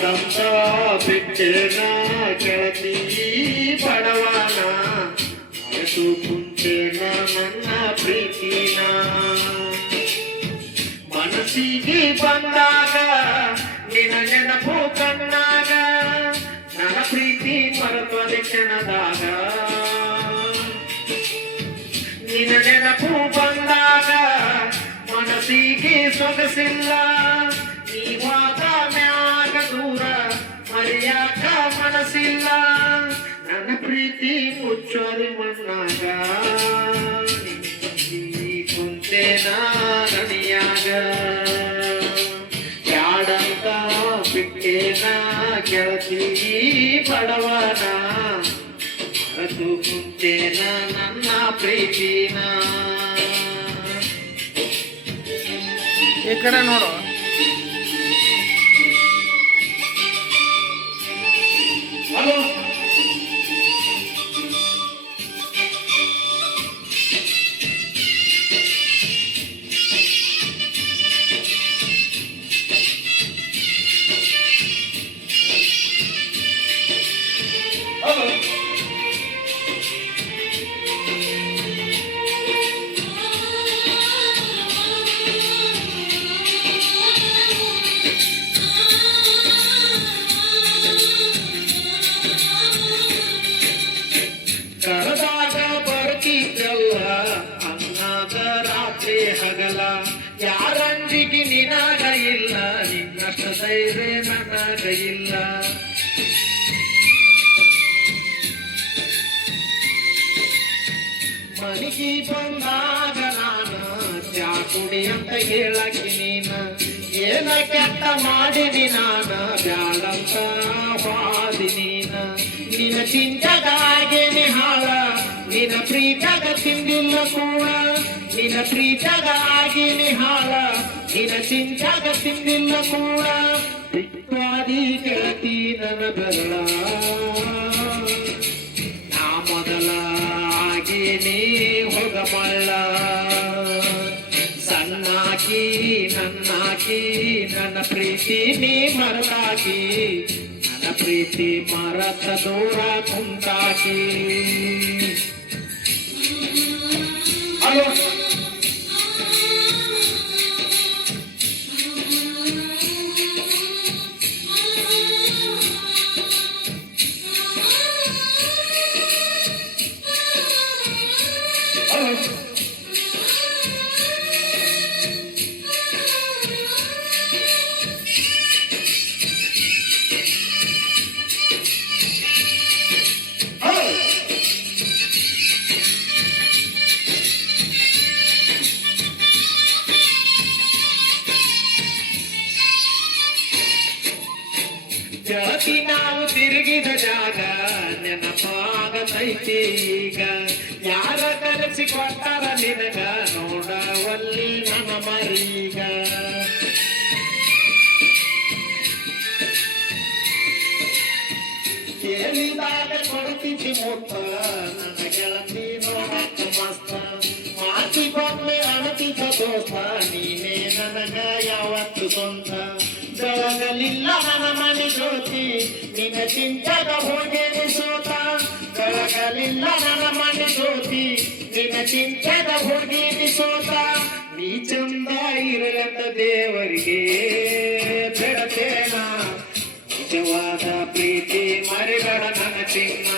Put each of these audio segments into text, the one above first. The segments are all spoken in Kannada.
ಬ್ಯಾಡಂತ ಬಿಟ್ಟೇನ ಗೆಳತಿ ಬಡವನ ಅಷ್ಟು ಕುಂತೇನ ನನ್ನ ಪ್ರೀತಿನ ಮನಸ್ಸಿಗೆ ಬಂದಾಗ ನಿನ್ನ ನೆನಪು ಕಣ್ಣಾಗ ನನ್ನ ಪ್ರೀತಿ ಮರೆತೊಲೆ ಕ್ಷಣದಾಗ ನಿನ್ನ ನೆನಪು ಬಂದಾಗ ಮನಸ್ಸಿಗೆ ಸೊಗಸಿಲ್ಲ ನೀವಾದ ಮ್ಯಾಗ ದೂರ ಮರೆಯಾಕ ಮನಸ್ಸಿಲ್ಲ ನನ್ನ ಪ್ರೀತಿ ಮುಚ್ಚೋರಿ ಮಣ್ಣಾಗ ಕುಂತೇನ ನಡಿಯಾಗ ಯಾಡಂತ ಬಿಟ್ಟೇನ ಗೆಳತಿ ಬಡವನ ಮರೆತು ಕುಂತೇನ ನನ್ನ ಪ್ರೀತಿನ ಈ ಕಡೆ ನೋಡು ಹಲೋ ಕರದಾಗ ಬರ್ತಿದ್ದಲ್ಲ ಅನ್ನದ ರಾತ್ರಿ ಹಗಲ ಯಾರಂಜಿಗೆ ನಿನಾಗ ಇಲ್ಲ ನಿನ್ನಷ್ಟ ಧೈರ್ಯ ನನಗ ಇಲ್ಲ ಮನಿಗೆ ಬಂದಾಗ ನಾನು ಚಾ ಕುಡಿ ಅಂತ ಹೇಳಕ್ಕೆ ನೀನ ಏನ ಕೆಟ್ಟ ಮಾಡಿದಿ ನಾನ ಬ್ಯಾಡಂತ ಬಾದಿ ನೀನ ನಿನ್ನ ಚಿಂತಗಾಗೇನೆ ಹಾಳ ನಿನ್ನ ಪ್ರೀತಗ ತಿಂದಿಲ್ಲ ಕೂಡ ನಿನ್ನ ಪ್ರೀತಗ ಆಗೇನೆ ಹಾಳ ನಿನ್ನ ಚಿಂತಗ ತಿಂದಿಲ್ಲ ಕೂಡ ಬಿಟ್ಟಾದಿ ಗೆಳತಿ ನನ್ನ ಬೆರಳ ನಾ ಮೊದಲ ಆಗೇನೆ ಹೋಗ ಮಳ್ಳ ಸಣ್ಣಾಕಿ ನನ್ನಾಕಿ ನನ್ನ ಪ್ರೀತಿ ನೀ ಮರತಾಕಿ ನನ್ನ ಪ್ರೀತಿ ಮರತ ದೂರ ಕುಂತಾಕಿ ಹಲೋ ಗೆಳತಿ ನಾವು ತಿರುಗಿದ ಜಾಗ ನೆನಪಾಗತೈತಿ ಈಗ ಯಾರ ಕಲಿಸಿಕೊಟ್ಟಾರ ನಿನಗ ನೋಡವಲ್ಲಿ ನನ್ನ ಮರೀಗ ಕೇಳಿದಾಗ ಕೊಡ್ತಿದ್ದಿ ಮುಟ್ಟ ನನ್ನ ಗೆಳತಿ ನೋಡಕ್ಕ ಮಸ್ತ ಮಾತಿಗೊಮ್ಮೆ ಅಣತಿದ್ದ ದೋಸ್ತ ನೀನೇ ನನಗ ಯಾವತ್ತು ಸ್ವಂತ ಬೆಳಗಲಿಲ್ಲ ನನ್ನ ಮನೆ ಜ್ಯೋತಿ ನಿನ್ನ ಚಿಂತಗ ಹೋಗೇನೆ ಸೋತ ಬೆಳಗಲಿಲ್ಲ ನನ್ನ ಮನೆ ಜ್ಯೋತಿ ನಿನ್ನ ಚಿಂತಗ ಹೋಗೇನೆ ಸೋತ ನೀ ಚಂದ ಇರಲಂತ ದೇವರಿಗೆ ಬೆಳತೇನ ನಿಜವಾದ ಪ್ರೀತಿ ಮರಿಬೇಡ ನನ್ನ ಚಿನ್ನ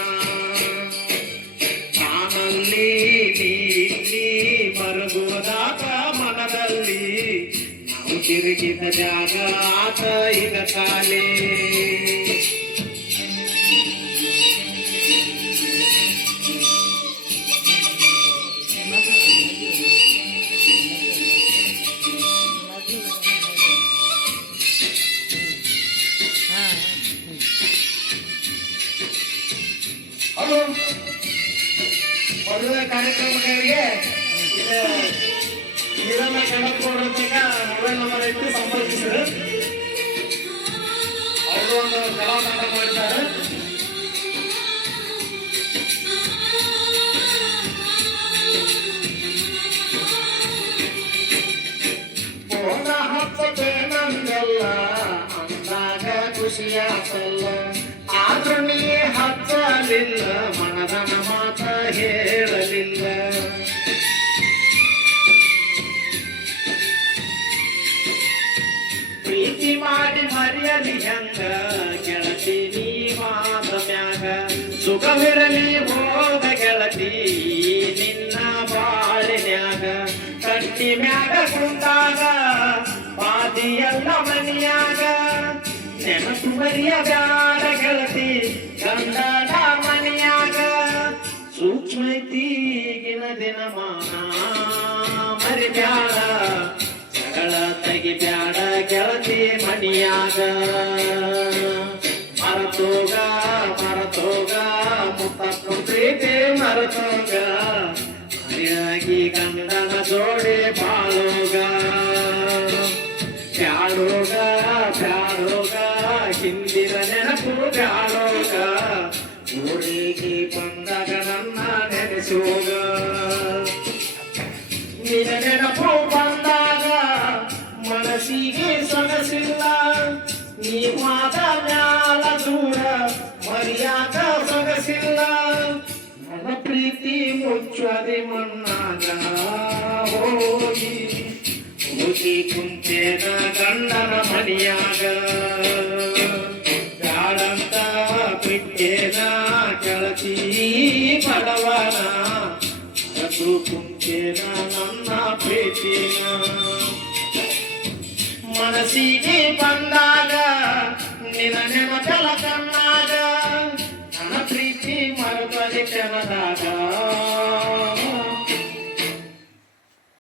ನಾನಲ್ಲಿ ನೀ ಮರುಗುವುದಾದ ಮನದಲ್ಲಿ ತಿರುಗಿದ ಜಾಗ ಆತ ಈಗ ಕಾಲೇ ಹಲೋ ಮದುವೆ ಕಾರ್ಯಕ್ರಮಗಳಿಗೆ ಇದನ್ನ ಕಂಡಕ್ಟರ್ ಮೊಬೈಲ್ ನಂಬರ್ ಇಟ್ಟು ಸಂಪರ್ಕಿಸಿದ್ರು ಅವರು ಒಂದು ಕಲಾನಾಟ ಮಾಡಿದ್ದಾರೆ. ಫೋನ ಹಚ್ಚಬೇನಂದಲ್ಲ ಅಂದಾಗ ಖುಷಿಯಾತಲ್ಲ ಆದ್ರೂ ನೀ ಹಚ್ಚಲಿಲ್ಲ ಮನದನ ಮಾತ ಹೇಳಲಿಲ್ಲ ಪ್ರೀತಿ ಮಾಡಿ ಮರೆಯಲಿ ಹೆಂಗ ಗೆಳತಿ ನೀ ಮಾತ ಮ್ಯಾಗ ಸುಖವಿರಲಿ ಹೋಗ ಗೆಳತಿ ನಿನ್ನ ಬಾಳಿನ್ಯಾಗ ಕಟ್ಟಿ ಮ್ಯಾಗ ಕುಂತಾಗ ಪಾದಿಯಲ್ಲ ಮನಿಯಾಗ ನೆನಪು ಮರಿಯ ಬ್ಯಾಡ ಗೆಳತಿ ಗಂಡನ ಮನಿಯಾಗ ಸೂಕ್ಷ್ಮೈತಿ ಈಗಿನ ದಿನಮಾನ ಮರಿಬ್ಯಾಡ ಜಗಳ ತೆಗಿಬ್ಯಾಡ ಗೆಳತಿ ಮನಿಯಾಗ ಮರತೋಗ ಮರತೋಗ ಮುತ್ತಪ್ಪ ಪ್ರೀತಿ ಮರತೋಗ ಮನೆಯಾಗಿ ಗಂಡನ ಜೋಡಿ ಬಾಳೋಗ ಬ್ಯಾಡೋಗ ಬ್ಯಾಡೋಗ ಹಿಂದಿನ ನೆನಪು ಬ್ಯಾಡೋಗ ಊರಿಗೆ ಬಂದಾಗ ನನ್ನ ನೆನೆಸೋಗ ನಿನ್ನ ನೆನಪು ಬಂದಾಗ ಮನಸ್ಸಿಗೆ ಸೊಗಸಿಲ್ಲ ನೀ ಮಾತ ಮ್ಯಾಲ ದೂರ ಮರ್ಯಾದ ಸೊಗಸಿಲ್ಲ ನನ್ನ ಪ್ರೀತಿ ಮುಚ್ಚದೆ ಮಣ್ಣಾಗ ಹೋಗಿ ಹೋಗಿ ಕುಂತೇನ ಗಂಡನ ಮನಿಯಾಗ ಬ್ಯಾಡಂತ ಬಿಟ್ಟೇನ ಗೆಳತಿ ಬಡವನ ಅದು ಕುಂತೇನ ನನ್ನ ಪ್ರೀತಿನ ಮನಸ್ಸಿಗೆ ಬಂದಾಗ ನಿನ್ನ ನೆನಪಲ ಕಣ್ಣಾಗ ನನ್ನ ಪ್ರೀತಿ ಮರುಕಲಿ ಕ್ಷಣದಾಗ